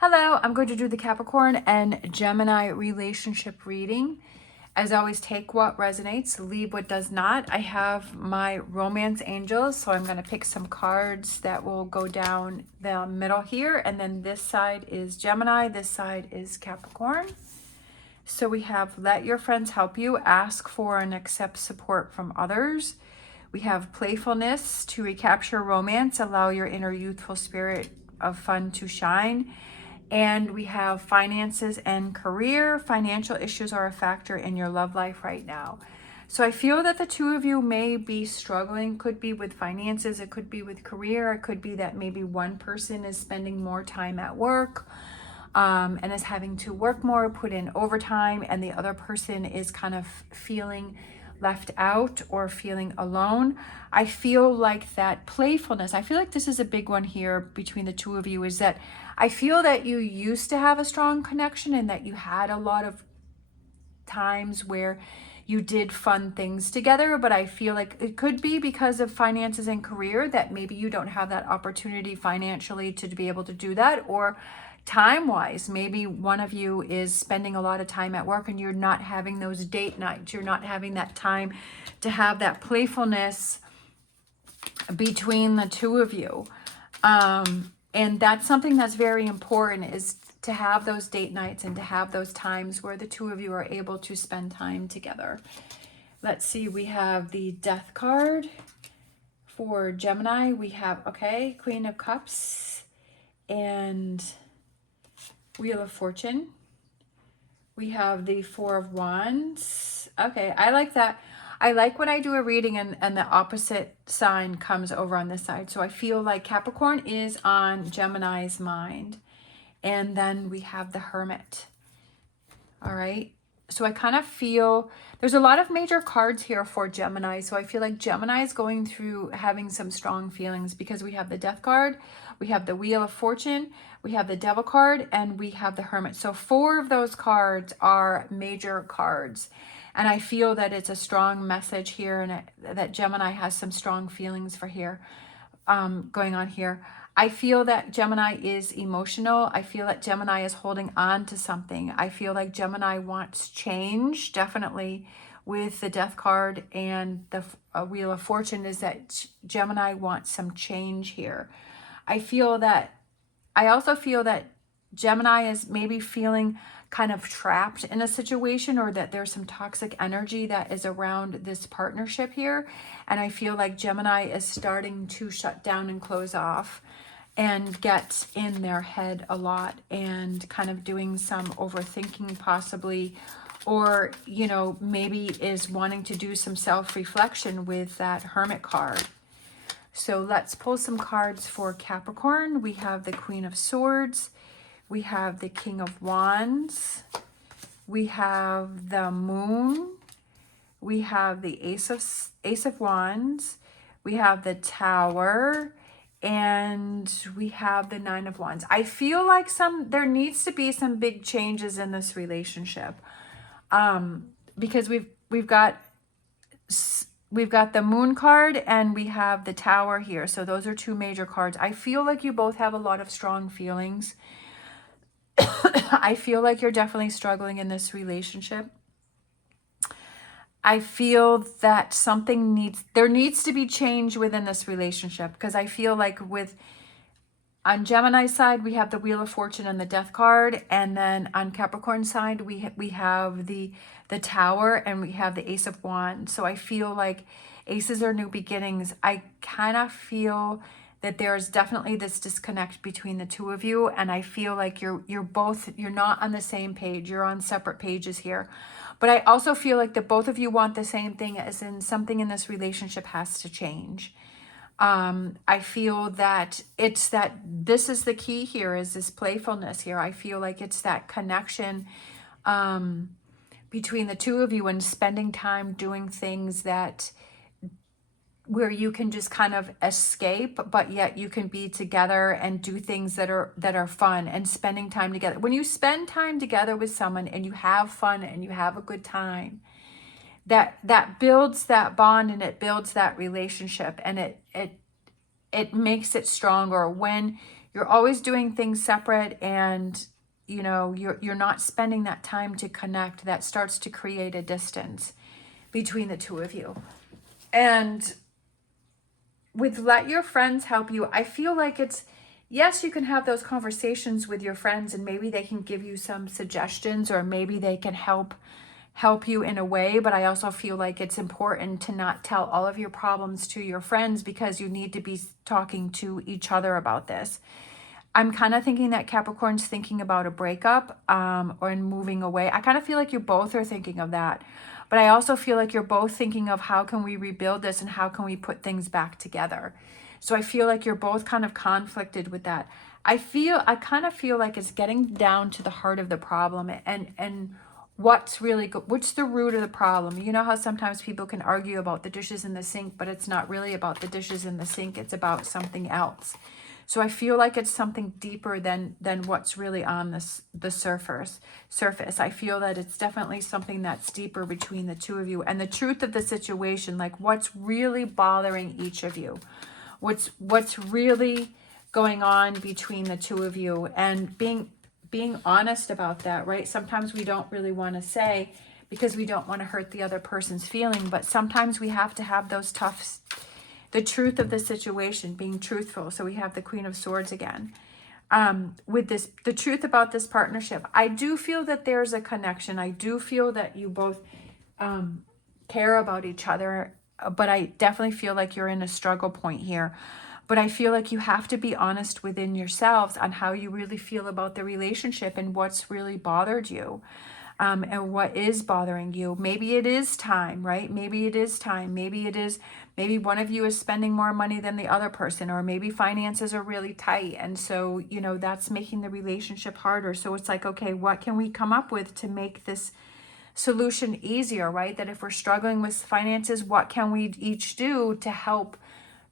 Hello, I'm going to do the Capricorn and Gemini relationship reading. As always, take what resonates, leave what does not. I have my romance angels, so I'm going to pick some cards that will go down the middle here. And then this side is Gemini, this side is Capricorn. So we have let your friends help you, ask for and accept support from others. We have playfulness to recapture romance, allow your inner youthful spirit of fun to shine. And we have finances and career. Financial issues are a factor in your love life right now. So I feel that the two of you may be struggling. Could be with finances, it could be with career, it could be that maybe one person is spending more time at work and is having to work more, put in overtime, and the other person is kind of feeling left out or feeling alone. I feel like that playfulness, I feel like this is a big one here between the two of you, is that I feel that you used to have a strong connection and that you had a lot of times where you did fun things together, but I feel like it could be because of finances and career that maybe you don't have that opportunity financially to be able to do that, or time-wise, maybe one of you is spending a lot of time at work and you're not having those date nights. You're not having that time to have that playfulness between the two of you. And that's something that's very important, is to have those date nights and to have those times where the two of you are able to spend time together. Let's see, we have the Death card for Gemini. We have, okay, Queen of Cups and Wheel of Fortune. We have the Four of Wands. Okay, I like that. I like when I do a reading and the opposite sign comes over on this side. So I feel like Capricorn is on Gemini's mind. And then we have the Hermit. All right. So I kind of feel there's a lot of major cards here for Gemini. So I feel like Gemini is going through having some strong feelings because we have the Death card, we have the Wheel of Fortune, we have the Devil card, and we have the Hermit. So 4 of those cards are major cards. And I feel that it's a strong message here, and that Gemini has some strong feelings for here, going on here. I feel that Gemini is emotional. I feel that Gemini is holding on to something. I feel like Gemini wants change, definitely, with the Death card and the Wheel of Fortune, is that Gemini wants some change here. I also feel that Gemini is maybe feeling kind of trapped in a situation, or that there's some toxic energy that is around this partnership here. And I feel like Gemini is starting to shut down and close off and get in their head a lot and kind of doing some overthinking possibly, or, you know, maybe is wanting to do some self-reflection with that Hermit card. So let's pull some cards for Capricorn. We have the Queen of Swords. We have the King of Wands. We have the Moon. We have the Ace of Wands. We have the Tower. And we have the Nine of Wands. I feel like there needs to be some big changes in this relationship. Because we've got the Moon card and we have the Tower here. So those are 2 major cards. I feel like you both have a lot of strong feelings. I feel like you're definitely struggling in this relationship. I feel that there needs to be change within this relationship, because I feel like on Gemini's side, we have the Wheel of Fortune and the Death card. And then on Capricorn's side, we have the Tower and we have the Ace of Wands. So I feel like aces are new beginnings. I kind of feel that there's definitely this disconnect between the two of you. And I feel like you're not on the same page. You're on separate pages here. But I also feel like that both of you want the same thing, as in something in this relationship has to change. I feel that this is the key here, is this playfulness here. I feel like it's that connection between the two of you and spending time doing things where you can just kind of escape, but yet you can be together and do things that are fun, and spending time together. When you spend time together with someone and you have fun and you have a good time, that builds that bond and it builds that relationship, and it makes it stronger when you're always doing things separate, and you know, you're not spending that time to connect. That starts to create a distance between the two of you. And with let your friends help you, I feel like it's, yes, you can have those conversations with your friends, and maybe they can give you some suggestions, or maybe they can help you in a way, but I also feel like it's important to not tell all of your problems to your friends, because you need to be talking to each other about this. I'm kind of thinking that Capricorn's thinking about a breakup, or moving away. I kind of feel like you both are thinking of that. But I also feel like you're both thinking of how can we rebuild this and how can we put things back together. So I feel like you're both kind of conflicted with that. I kind of feel like it's getting down to the heart of the problem, and what's what's the root of the problem. You know how sometimes people can argue about the dishes in the sink, but it's not really about the dishes in the sink. It's about something else. So I feel like it's something deeper than what's really on the surface. I feel that it's definitely something that's deeper between the two of you, and the truth of the situation, like what's really bothering each of you, what's really going on between the two of you, and being honest about that, right? Sometimes we don't really want to say, because we don't want to hurt the other person's feeling, but sometimes we have to have those the truth of the situation, being truthful. So we have the Queen of Swords again. With this, the truth about this partnership, I do feel that there's a connection. I do feel that you both care about each other, but I definitely feel like you're in a struggle point here. But I feel like you have to be honest within yourselves on how you really feel about the relationship and what's really bothered you. And what is bothering you. Maybe it is time, right? Maybe it is time. Maybe one of you is spending more money than the other person, or maybe finances are really tight. And so, you know, that's making the relationship harder. So it's like, okay, what can we come up with to make this solution easier, right? That if we're struggling with finances, what can we each do to help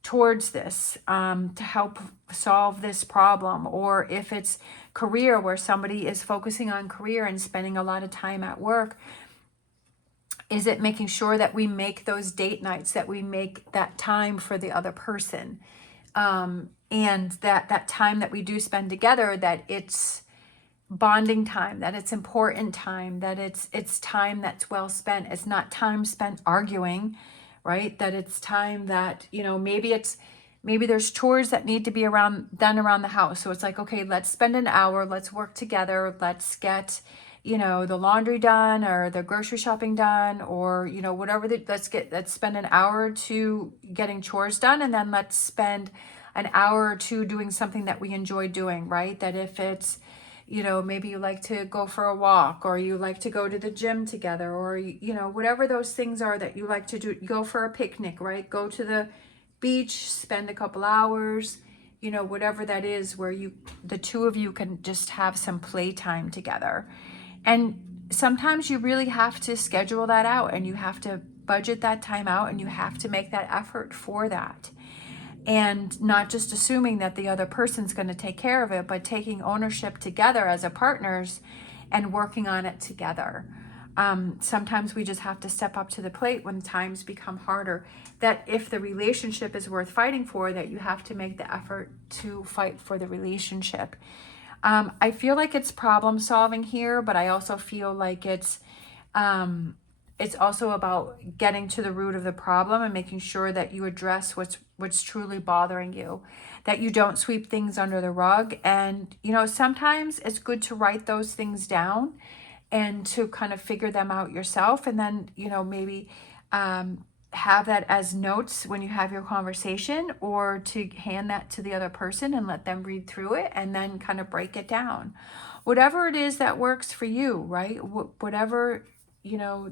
towards this, to help solve this problem? Or if it's career, where somebody is focusing on career and spending a lot of time at work, is it making sure that we make those date nights, that we make that time for the other person, and that time that we do spend together, that it's bonding time, that it's important time, that it's time that's well spent. It's not time spent arguing, right? That it's time that, you know, maybe there's chores that need to be done around the house. So it's like, okay, let's spend an hour, let's work together, let's get, you know, the laundry done, or the grocery shopping done, or, you know, whatever, let's spend an hour or two getting chores done, and then let's spend an hour or two doing something that we enjoy doing, right? That if it's, you know, maybe you like to go for a walk, or you like to go to the gym together, or, you know, whatever those things are that you like to do, go for a picnic, right? Go to the beach, spend a couple hours, you know, whatever that is, where the two of you can just have some playtime together. And sometimes you really have to schedule that out, and you have to budget that time out, and you have to make that effort for that. And not just assuming that the other person's going to take care of it, but taking ownership together as a partners and working on it together. Sometimes we just have to step up to the plate when times become harder. That if the relationship is worth fighting for, that you have to make the effort to fight for the relationship. I feel like it's problem solving here, but I also feel like it's also about getting to the root of the problem and making sure that you address what's truly bothering you, that you don't sweep things under the rug. And, you know, sometimes it's good to write those things down and to kind of figure them out yourself. And then, you know, maybe have that as notes when you have your conversation, or to hand that to the other person and let them read through it, and then kind of break it down. Whatever it is that works for you, right? Whatever, you know,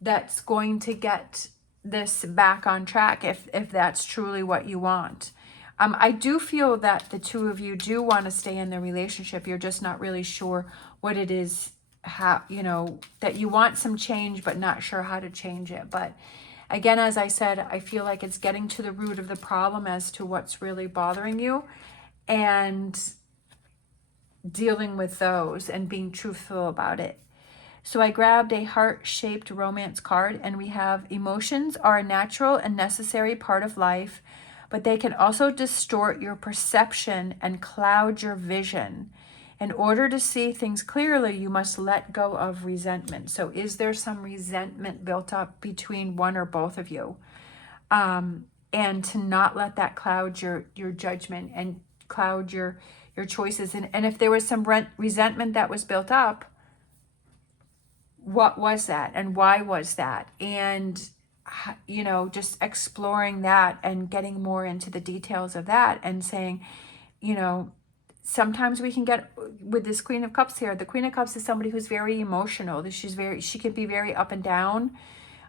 that's going to get this back on track, if that's truly what you want. I do feel that the two of you do want to stay in the relationship. You're just not really sure what it is, how, you know, that you want some change, but not sure how to change it. But again, as I said, I feel like it's getting to the root of the problem as to what's really bothering you, and dealing with those and being truthful about it. So I grabbed a heart-shaped romance card, and we have: emotions are a natural and necessary part of life, but they can also distort your perception and cloud your vision. In order to see things clearly, you must let go of resentment. So is there some resentment built up between one or both of you? And to not let that cloud your judgment and cloud your choices. And if there was some resentment that was built up, what was that and why was that? And, you know, just exploring that and getting more into the details of that and saying, you know, sometimes we can get with this Queen of Cups here. The Queen of Cups is somebody who's very emotional. She can be very up and down.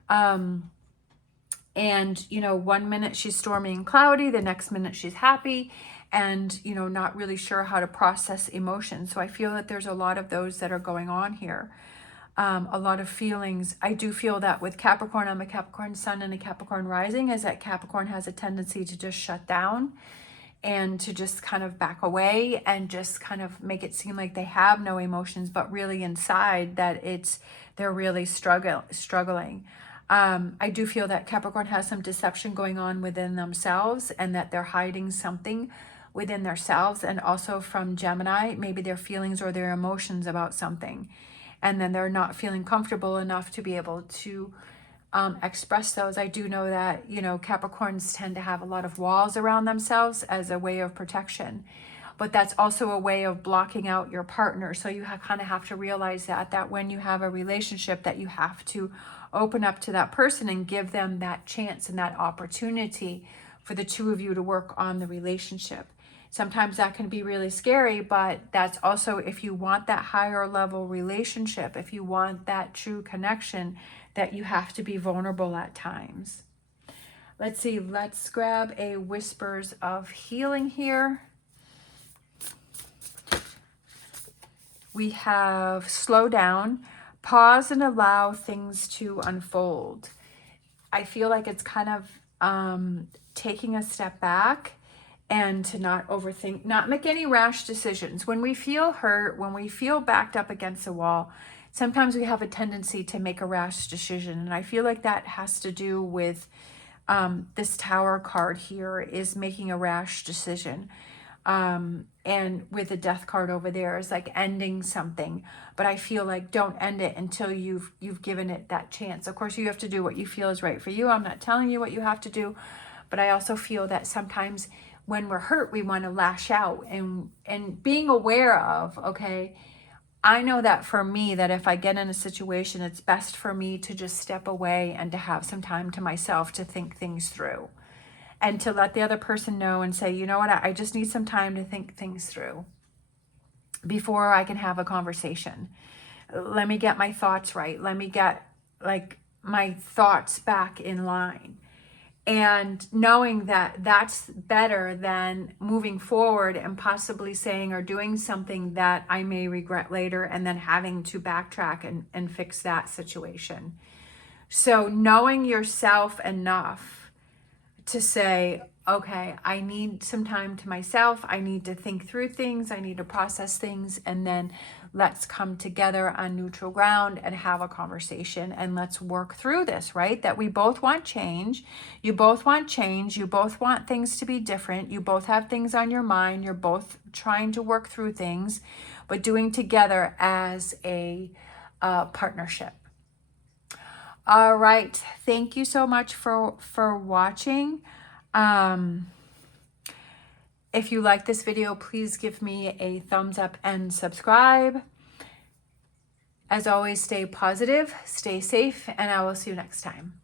And, you know, one minute she's stormy and cloudy, the next minute she's happy and, you know, not really sure how to process emotions. So I feel that there's a lot of those that are going on here. A lot of feelings. I do feel that with Capricorn, I'm a Capricorn sun and a Capricorn rising, is that Capricorn has a tendency to just shut down and to just kind of back away and just kind of make it seem like they have no emotions, but really inside that they're really struggling. I do feel that Capricorn has some deception going on within themselves and that they're hiding something within themselves, and also from Gemini, maybe their feelings or their emotions about something. And then they're not feeling comfortable enough to be able to express those. I do know that, you know, Capricorns tend to have a lot of walls around themselves as a way of protection. But that's also a way of blocking out your partner. So you kind of have to realize that when you have a relationship, that you have to open up to that person and give them that chance and that opportunity for the two of you to work on the relationship. Sometimes that can be really scary, but that's also, if you want that higher level relationship, if you want that true connection, that you have to be vulnerable at times. Let's see, let's grab a Whispers of Healing here. We have slow down, pause and allow things to unfold. I feel like it's kind of taking a step back and to not overthink, not make any rash decisions. When we feel hurt, when we feel backed up against a wall, sometimes we have a tendency to make a rash decision. And I feel like that has to do with this Tower card here, is making a rash decision. And with the Death card over there is like ending something. But I feel like don't end it until you've given it that chance. Of course, you have to do what you feel is right for you. I'm not telling you what you have to do. But I also feel that sometimes when we're hurt, we want to lash out, and being aware of, okay, I know that for me, that if I get in a situation, it's best for me to just step away and to have some time to myself to think things through, and to let the other person know and say, you know what, I just need some time to think things through before I can have a conversation. Let me get my thoughts right. Let me get like my thoughts back in line. And knowing that that's better than moving forward and possibly saying or doing something that I may regret later and then having to backtrack and fix that situation. So knowing yourself enough to say, okay, I need some time to myself. I need to think through things. I need to process things. And then let's come together on neutral ground and have a conversation, and let's work through this, right? That we both want change. You both want change. You both want things to be different. You both have things on your mind. You're both trying to work through things, but doing together as a partnership. All right. Thank you so much for watching. If you like this video, please give me a thumbs up and subscribe. As always, stay positive, stay safe, and I will see you next time.